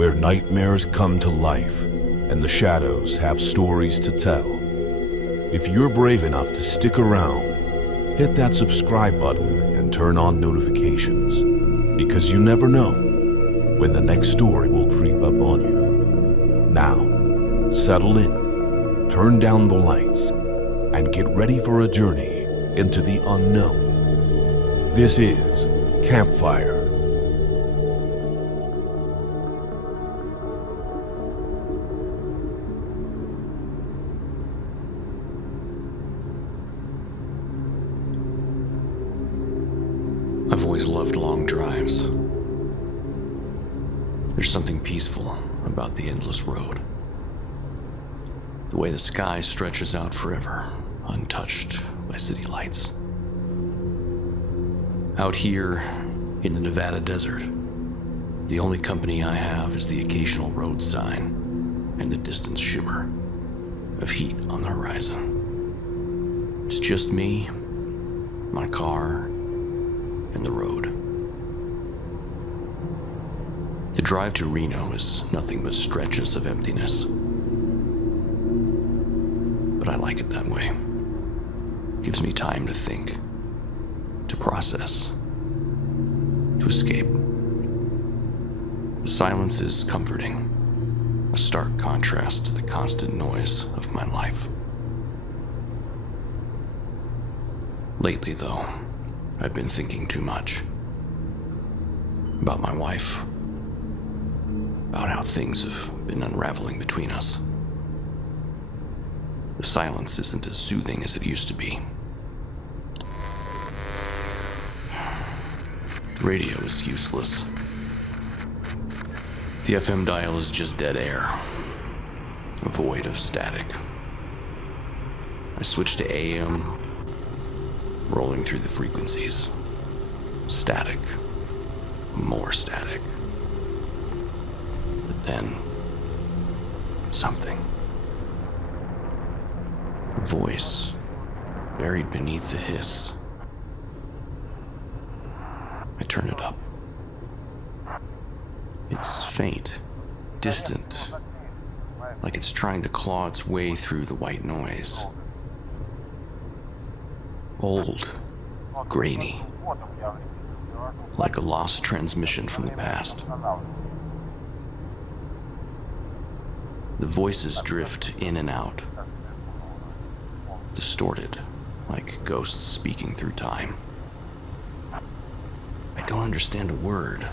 where nightmares come to life and the shadows have stories to tell. If you're brave enough to stick around, hit that subscribe button and turn on notifications, because you never know when the next story will creep up on you. Now, settle in, turn down the lights, and get ready for a journey into the unknown. This is Campfire. I've always loved long drives. There's something peaceful about the endless road. The way the sky stretches out forever, untouched by city lights. Out here in the Nevada desert, the only company I have is the occasional road sign and the distant shimmer of heat on the horizon. It's just me, my car, and the road. The drive to Reno is nothing but stretches of emptiness. But I like it that way. It gives me time to think, to process, to escape. The silence is comforting, a stark contrast to the constant noise of my life. Lately, though, I've been thinking too much. About my wife. About how things have been unraveling between us. The silence isn't as soothing as it used to be. The radio is useless. The FM dial is just dead air, a void of static. I switched to AM, rolling through the frequencies. Static. More static. But then, something. A voice buried beneath the hiss. I turn it up. It's faint, distant, like it's trying to claw its way through the white noise. Old, grainy, like a lost transmission from the past. The voices drift in and out, distorted, like ghosts speaking through time. I don't understand a word,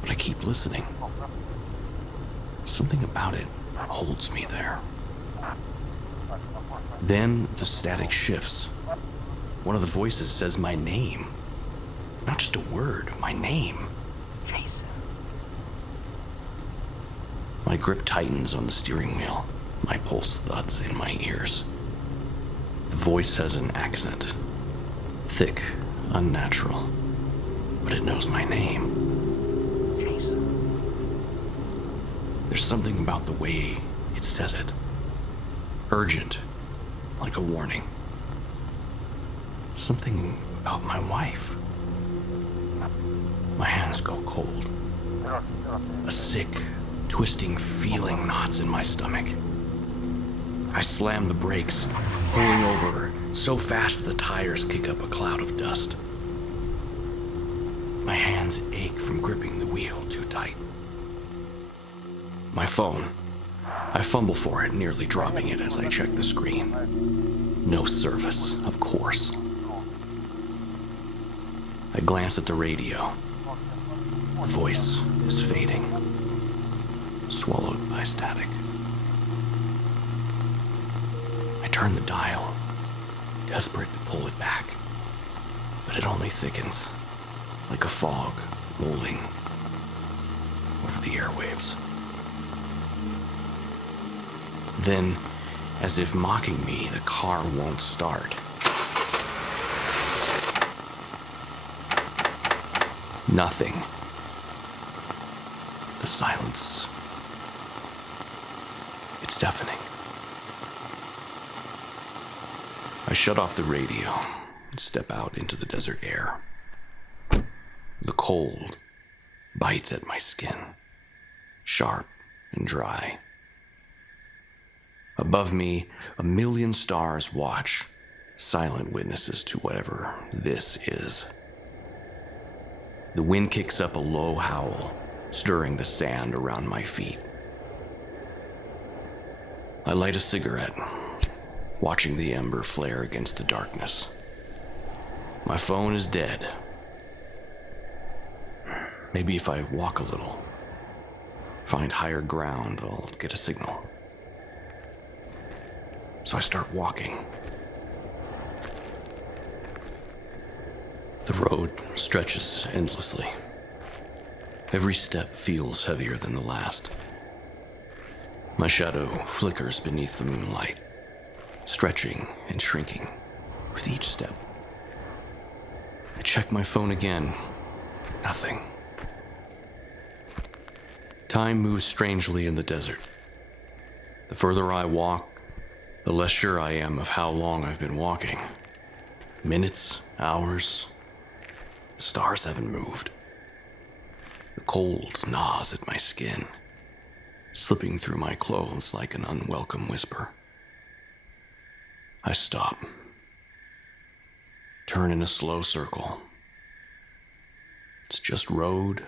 but I keep listening. Something about it holds me there. Then the static shifts. One of the voices says my name. Not just a word, my name. Jason. My grip tightens on the steering wheel. My pulse thuds in my ears. The voice has an accent. Thick, unnatural. But it knows my name. Jason. There's something about the way it says it. Urgent. Like a warning. Something about my wife. My hands go cold. A sick, twisting feeling knots in my stomach. I slam the brakes, pulling over so fast the tires kick up a cloud of dust. My hands ache from gripping the wheel too tight. My phone. I fumble for it, nearly dropping it as I check the screen. No service, of course. I glance at the radio. The voice is fading, swallowed by static. I turn the dial, desperate to pull it back, but it only thickens, like a fog rolling over the airwaves. Then, as if mocking me, the car won't start. Nothing. The silence. It's deafening. I shut off the radio and step out into the desert air. The cold bites at my skin, sharp and dry. Above me, a million stars watch, silent witnesses to whatever this is. The wind kicks up a low howl, stirring the sand around my feet. I light a cigarette, watching the ember flare against the darkness. My phone is dead. Maybe if I walk a little, find higher ground, I'll get a signal. So I start walking. The road stretches endlessly. Every step feels heavier than the last. My shadow flickers beneath the moonlight, stretching and shrinking with each step. I check my phone again. Nothing. Time moves strangely in the desert. The further I walk, the less sure I am of how long I've been walking. Minutes, hours. The stars haven't moved. The cold gnaws at my skin, slipping through my clothes like an unwelcome whisper. I stop. Turn in a slow circle. It's just road,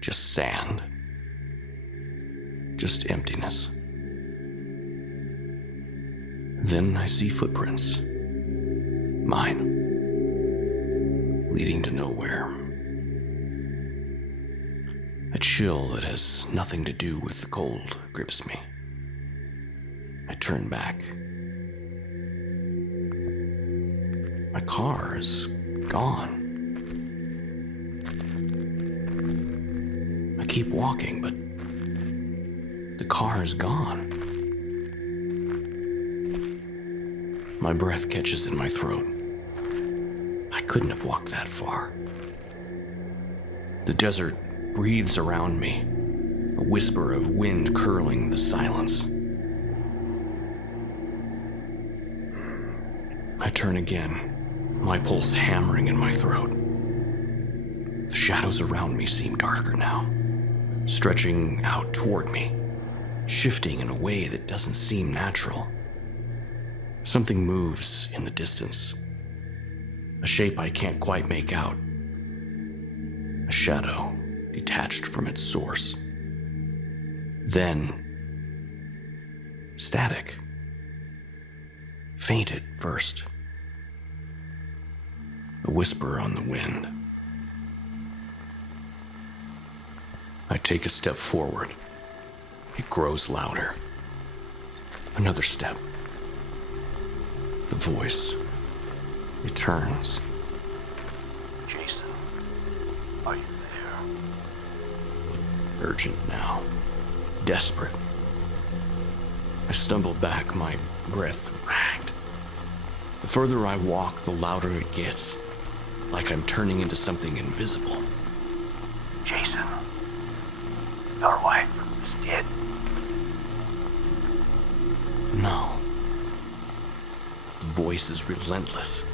just sand, just emptiness. Then I see footprints. Mine. Leading to nowhere. A chill that has nothing to do with the cold grips me. I turn back. My car is gone. I keep walking, but the car is gone. My breath catches in my throat. I couldn't have walked that far. The desert breathes around me, a whisper of wind curling the silence. I turn again, my pulse hammering in my throat. The shadows around me seem darker now, stretching out toward me, shifting in a way that doesn't seem natural. Something moves in the distance, a shape I can't quite make out, a shadow detached from its source. Then, static. Faint at first. A whisper on the wind. I take a step forward. It grows louder. Another step. The voice returns. Jason, are you there? Urgent now. Desperate. I stumble back, my breath ragged. The further I walk, the louder it gets, like I'm turning into something invisible. Jason, your wife is dead. No. The voice is relentless.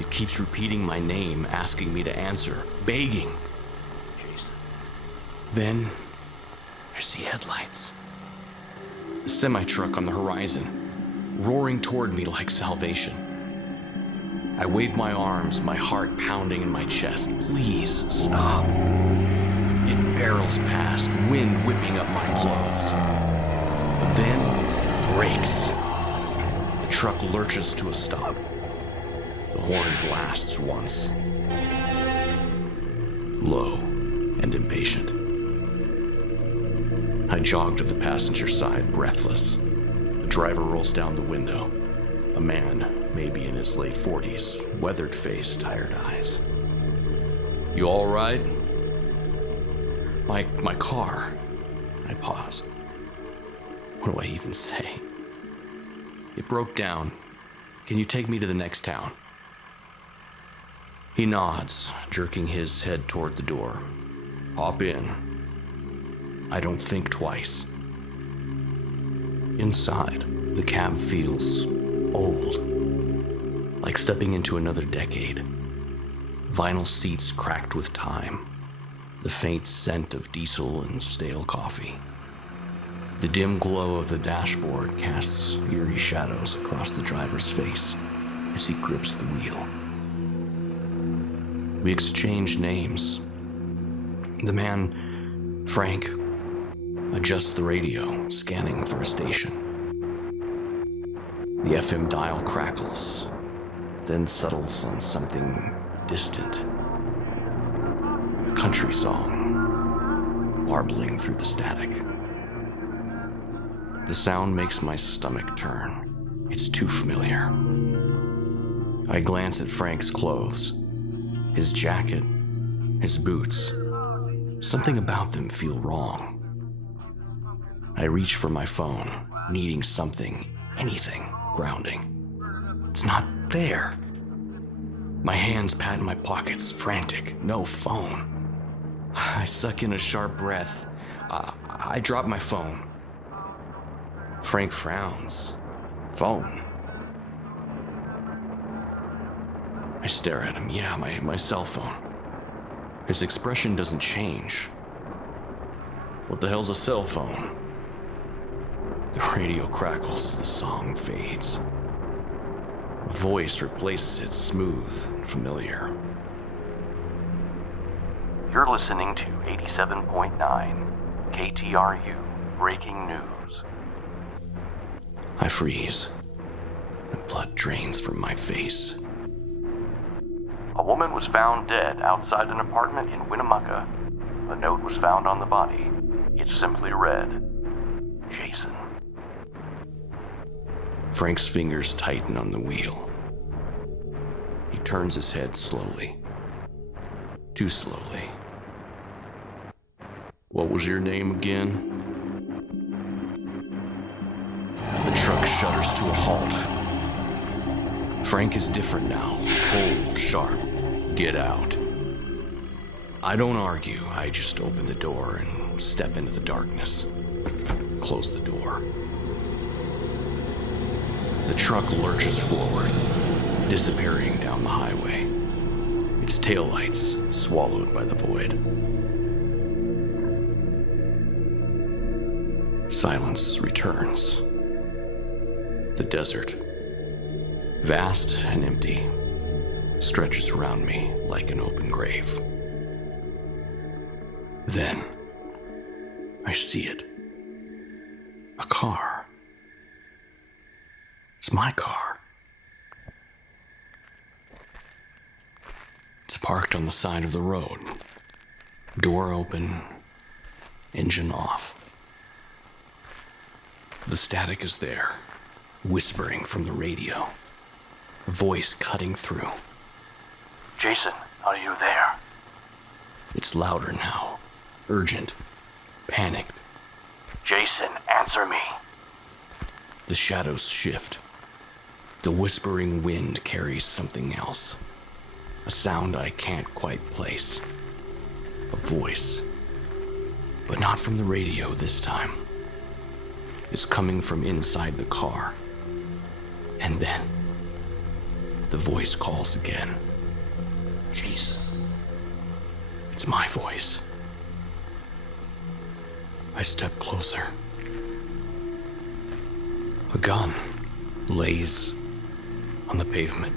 It keeps repeating my name, asking me to answer, begging. Jason. Then, I see headlights. A semi-truck on the horizon, roaring toward me like salvation. I wave my arms, my heart pounding in my chest. Please, stop. It barrels past, wind whipping up my clothes. Then, brakes. The truck lurches to a stop. The horn blasts once. Low and impatient. I jog to the passenger side, breathless. The driver rolls down the window. A man, maybe in his late 40s, weathered face, tired eyes. You all right? My car. I pause. What do I even say? It broke down. Can you take me to the next town? He nods, jerking his head toward the door. Hop in. I don't think twice. Inside, the cab feels old, like stepping into another decade. Vinyl seats cracked with time, the faint scent of diesel and stale coffee. The dim glow of the dashboard casts eerie shadows across the driver's face as he grips the wheel. We exchange names. The man, Frank, adjusts the radio, scanning for a station. The FM dial crackles, then settles on something distant. A country song, warbling through the static. The sound makes my stomach turn. It's too familiar. I glance at Frank's clothes, his jacket, his boots. Something about them feel wrong. I reach for my phone, needing something, anything, grounding. It's not there. My hands pat in my pockets, frantic. No phone. I suck in a sharp breath. I drop my phone. Frank frowns. Phone. I stare at him. Yeah, my cell phone. His expression doesn't change. What the hell's a cell phone? The radio crackles, the song fades. A voice replaces it, smooth and familiar. You're listening to 87.9 KTRU Breaking News. I freeze. The blood drains from my face. A woman was found dead outside an apartment in Winnemucca. A note was found on the body. It simply read, Jason. Frank's fingers tighten on the wheel. He turns his head slowly. Too slowly. What was your name again? The truck shudders to a halt. Frank is different now. Cold, sharp. Get out. I don't argue. I just open the door and step into the darkness. Close the door. The truck lurches forward, disappearing down the highway. Its taillights swallowed by the void. Silence returns. The desert, vast and empty, stretches around me like an open grave. Then, I see it. A car. It's my car. It's parked on the side of the road. Door open, engine off. The static is there, whispering from the radio. A voice cutting through. Jason, are you there? It's louder now, urgent, panicked. Jason, answer me. The shadows shift. The whispering wind carries something else. A sound I can't quite place. A voice. But not from the radio this time. It's coming from inside the car. And then, the voice calls again. Jason. It's my voice. I step closer. A gun lays on the pavement.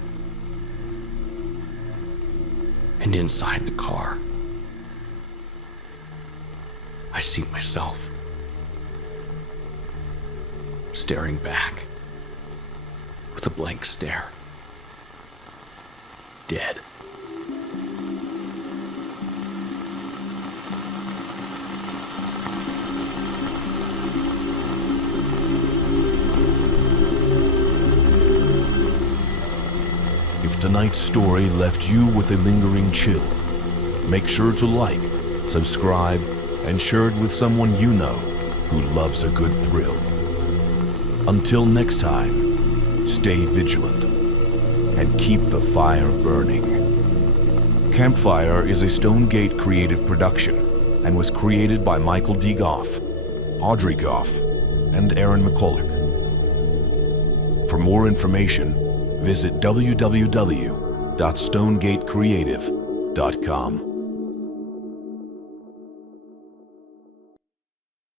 And inside the car, I see myself staring back with a blank stare. Dead. If tonight's story left you with a lingering chill, make sure to like, subscribe, and share it with someone you know who loves a good thrill. Until next time, stay vigilant and keep the fire burning. Campfire is a Stonegate creative production and was created by Michael D. Gough, Audrey Gough, and Aaron McCulloch. For more information, visit www.stonegatecreative.com.